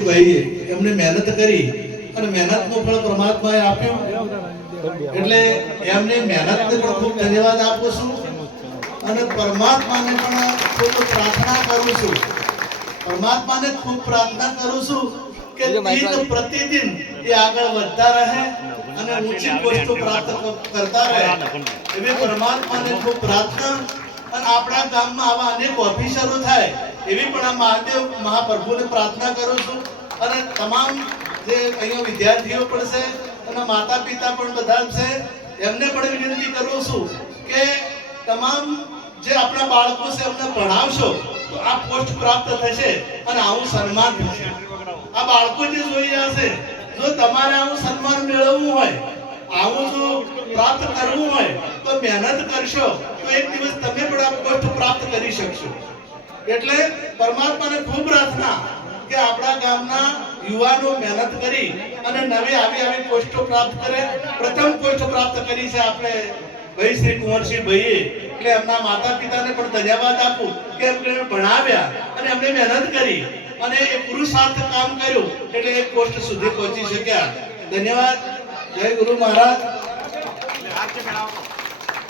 ભાઈ એમને મહેનત કરી અને મહેનતનું ફળ પરમાત્માએ આપ્યું એટલે એમને મહેનતને પણ ખૂબ ધન્યવાદ આપું છું અને પરમાત્માને પણ ખૂબ પ્રાર્થના કરું છું કે દિન પ્રતિદિન એ આગળ વધતા રહે અને ઊંચી પોસ્ટો પ્રાપ્ત કરતા રહે એવી પરમાત્માને ખૂબ પ્રાર્થના અને આપણા ગામમાં આવા અનેક ઓફિસરો થાય એવી પણ આ મહાદેવ મહાપ્રભુને પ્રાર્થના કરું છું અને તમામ જે અહીંયા વિદ્યાર્થીઓ પણ છે અને માતા પિતા પણ બધા છે એમને પણ વિનંતી કરું છું કે તમામ જે આપણા બાળકો છે એમને ભણાવશો તો આ પોસ્ટ પ્રાપ્ત થશે અને આવું સન્માન થશે આ બાળકો જે જોઈ રહ્યા છે જો તમારે આવું સન્માન મેળવવું હોય આવું જો પ્રાપ્ત કરવું હોય તો મહેનત કરશો તો એક દિવસ તમે પણ આ પોસ્ટ પ્રાપ્ત કરી શકશો એટલે પરમાત્માને ખૂબ પ્રાર્થના કે આપણા ગામના યુવાનો મહેનત કરી અને નવી આવી પોસ્ટો પ્રાપ્ત કરે પ્રથમ પોસ્ટ પ્રાપ્ત કરી છે આપણે ભાઈ શ્રી કુંવરસિંહ ભાઈએ એટલે એમના માતા પિતાને પણ ધન્યવાદ આપું કે એમને ભણાવ્યા અને એમને મહેનત કરી અને એ પુરુષાર્થ કામ કર્યું એટલે એક પોસ્ટ સુધી પહોંચી શક્યા ધન્યવાદ જય ગુરુ મહારાજ